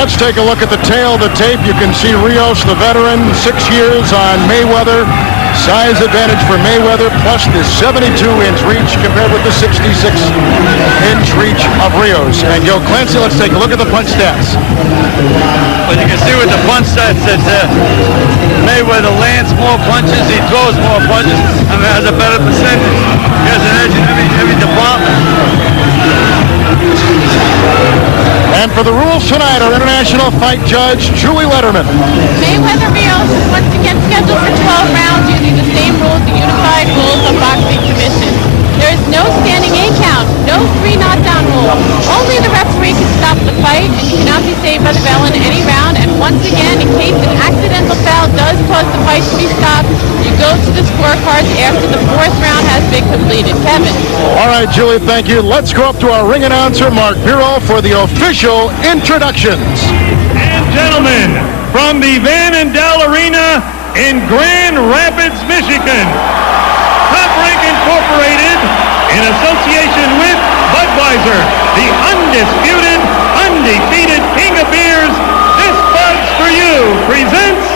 Let's take a look at the tail of the tape. You can see Rios, the veteran, 6 years on Mayweather. Size advantage for Mayweather, plus the 72-inch reach compared with the 66-inch reach of Rios. And Gil Clancy, let's take a look at the punch stats. Well, you can see with the punch stats that Mayweather lands more punches, he throws more punches, and has a better percentage. He has an edge in every department. And for the rules tonight, our international fight judge, Julie Letterman. Mayweather Rios is once again scheduled for 12 rounds using the same rules, the unified rules of boxing commission. There is no standing A count, no 3 knockdown rule. Only the referee can stop the fight, and you cannot be saved by the bell in any round. And once again, in case an accidental foul does cause the fight to be stopped, you go to the scorecards after the 4th round has been completed. Kevin. All right, Julie, thank you. Let's go up to our ring announcer, Mark Bureau, for the official introductions. And gentlemen, from the Van Andel Arena in Grand Rapids, Michigan, Top Rank Incorporated, in association with Budweiser, the undisputed, undefeated king of beers, this Bud's for you presents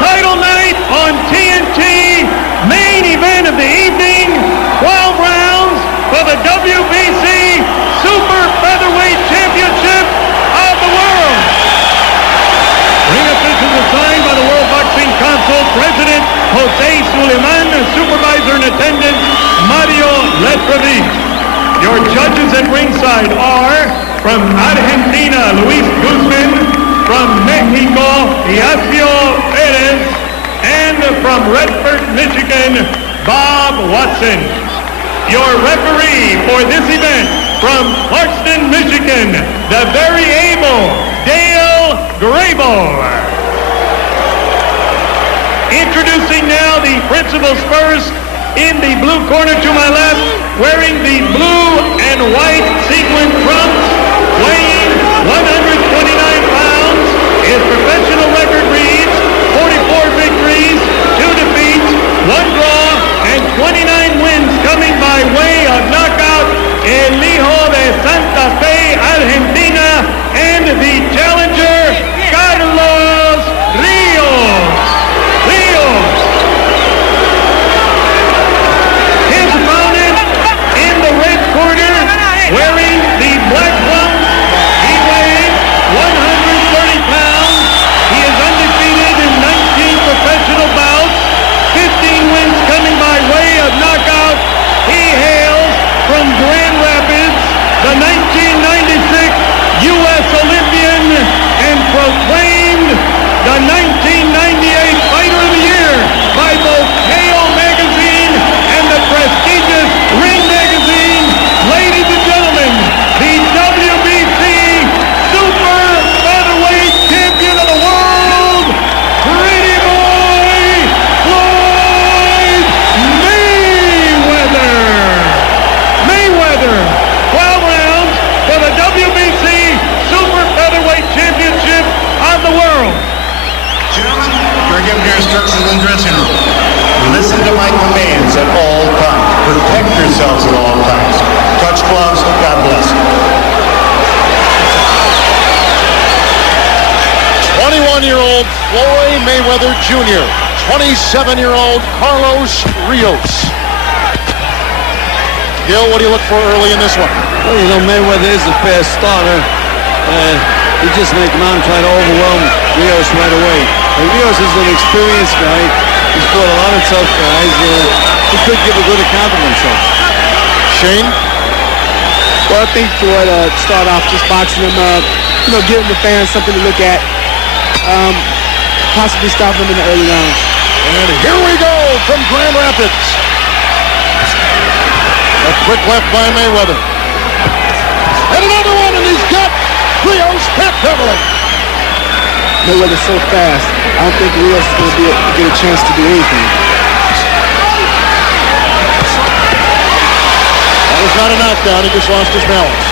Title Night on TNT, main event of the evening, 12 rounds for the WBC Super Featherweight Championship of the world. Ring officials assigned by the World Boxing Council President Jose Suleiman, supervisor in attendance Mario Letravich. Your judges at ringside are from Argentina, Luis Guzman, from Mexico, Iacio Perez, and from Redford, Michigan, Bob Watson. Your referee for this event from Clarkston, Michigan, the very able Dale Grable. Introducing now the principals first, in the blue corner to my left, wearing the blue and white sequin trunks, weighing 129 pounds. His professional record reads 44 victories, 2 defeats, 1 draw, and 29 wins coming by way of knockout. El Hijo de Santa Fe, Argentina, and the challenger, Carlos Rios. His opponent in the red corner, wearing the black trunks, he weighs 130 pounds. He is undefeated in 19 professional bouts, 15 wins coming by way of knockout. He hails from Grand Rapids, the 1996 U.S. Olympian, and proclaimed the 1998 Fighter of the Year by both KO Magazine and the prestigious Ring Magazine. Ladies and gentlemen, the WBC Super Featherweight Champion of the world, Pretty Boy Floyd Mayweather. Mayweather, 12 rounds for the WBC Super Featherweight Championship of the world. Gentlemen, you're given your instructions in the dressing room. Listen to my commands at all times. Protect yourselves at all times. Touch gloves. God bless. 21-year-old Floyd Mayweather Jr., 27-year-old Carlos Rios. Gil, what do you look for early in this one? Well, you know, Mayweather is a fast starter. He just may come out and try to overwhelm Rios right away. And Rios is an experienced guy. He's fought a lot of tough guys. He could give a good account of himself. Shane? Well, I think Floyd start off just boxing him up, giving the fans something to look at. Possibly stop him in the early rounds. And here we go from Grand Rapids. A quick left by Mayweather. And another one, and he's got Rios backpedaling. Mayweather's so fast. I don't think Rios is going to get a chance to do anything. That was not a knockdown. He just lost his balance.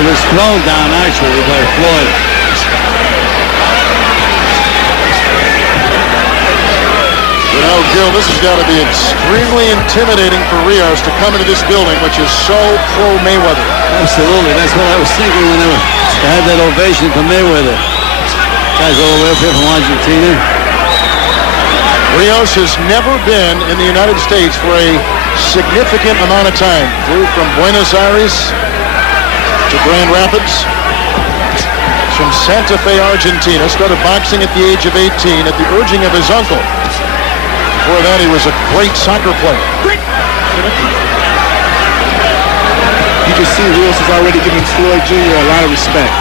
It was thrown down, actually, by Floyd. You know, Gil, this has got to be extremely intimidating for Rios to come into this building, which is so pro-Mayweather. Absolutely. That's what I was thinking when they had that ovation for Mayweather. Guys all the way up here from Argentina. Rios has never been in the United States for a significant amount of time. Flew from Buenos Aires to Grand Rapids. From Santa Fe, Argentina. Started boxing at the age of 18 at the urging of his uncle. Before that, he was a great soccer player. You can see Rios is already giving Floyd Jr. a lot of respect.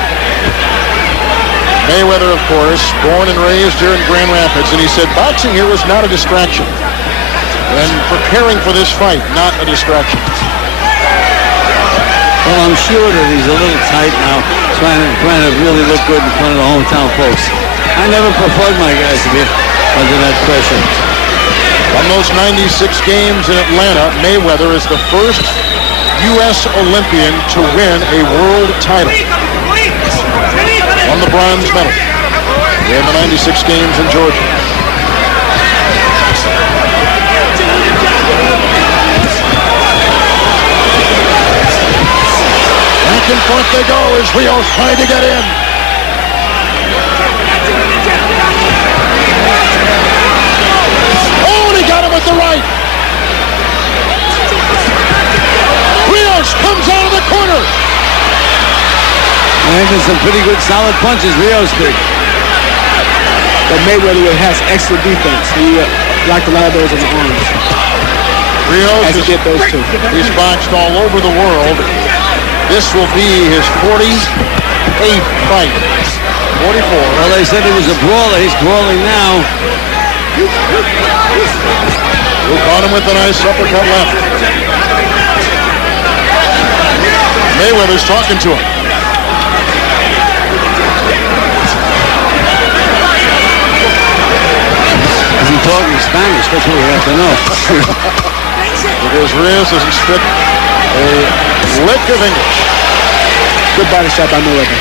Mayweather, of course, born and raised here in Grand Rapids, and he said boxing here was not a distraction. And preparing for this fight, not a distraction. Well, I'm sure that he's a little tight now, trying to really look good in front of the hometown folks. I never preferred my guys to be under that pressure. On those 96 games in Atlanta, Mayweather is the first U.S. Olympian to win a world title. Won the bronze medal in the 96 games in Georgia. Back and forth they go as Rios trying to get in. Oh, and he got him with the right. Rios comes out of the corner. Landed some pretty good solid punches, Rios did. But Mayweather has excellent defense. He blocked a lot of those in the arms. Rios As he did those two. He's boxed all over the world. This will be his 48th fight. 44. Well, they said he was a brawler. He's brawling now. Who caught him with a nice uppercut left. Mayweather's talking to him. Is he talking Spanish? That's what we have to know. Because Rios doesn't spit a lick of English. Good body shot by Mayweather.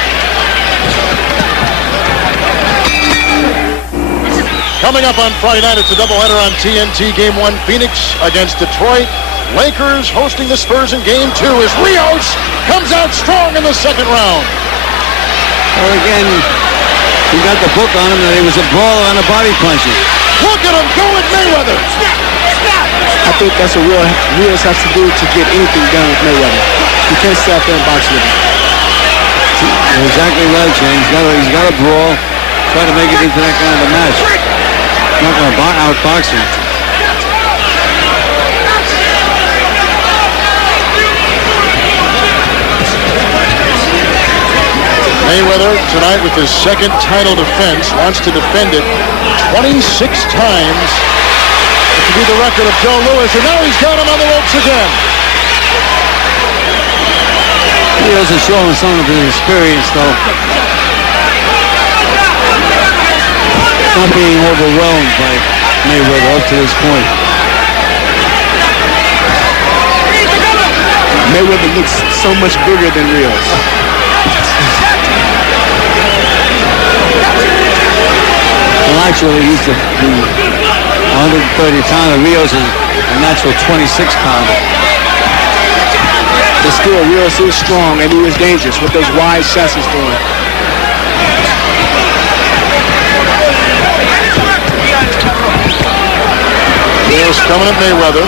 Coming up on Friday night, it's a doubleheader on TNT. Game 1, Phoenix against Detroit. Lakers hosting the Spurs in Game 2 as Rios comes out strong in the second round. Well, again, he got the book on him that he was a brawler and a body puncher. Look at him go at Mayweather. I think that's what Rios has to do to get anything done with Mayweather. He can't stay out there and box with him. You're exactly right, Shane. He's got to brawl, try to make it into that kind of a match. Not going to outbox him. Mayweather tonight with his second title defense wants to defend it 26 times. It could be the record of Joe Louis, and now he's got him on the ropes again. Rios is showing some of his experience, though. Not being overwhelmed by Mayweather up to this point. Mayweather looks so much bigger than Rios. Well, actually, he's the 130-pounder. Rios is a natural 26-pounder. But still, Rios is strong and he is dangerous with those wide shots he's throwing. Rios coming at Mayweather.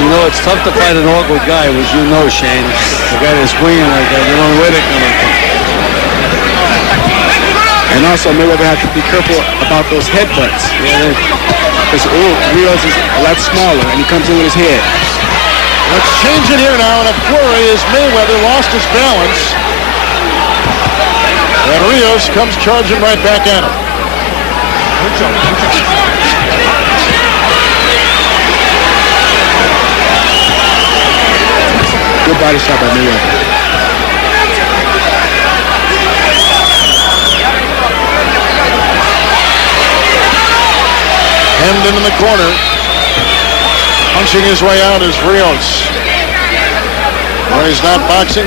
You know, it's tough to fight an awkward guy, which you know, Shane. The guy that's swinging like that, you don't know where they're coming from. And also, Mayweather has to be careful about those headbutts. Yeah, Because Rios is a lot smaller and he comes in with his head. Let's change it here now, and a flurry as Mayweather lost his balance. And Rios comes charging right back at him. Good body shot by Mayweather. Hemmed in the corner. Punching his way out is Rios. Well, he's not boxing.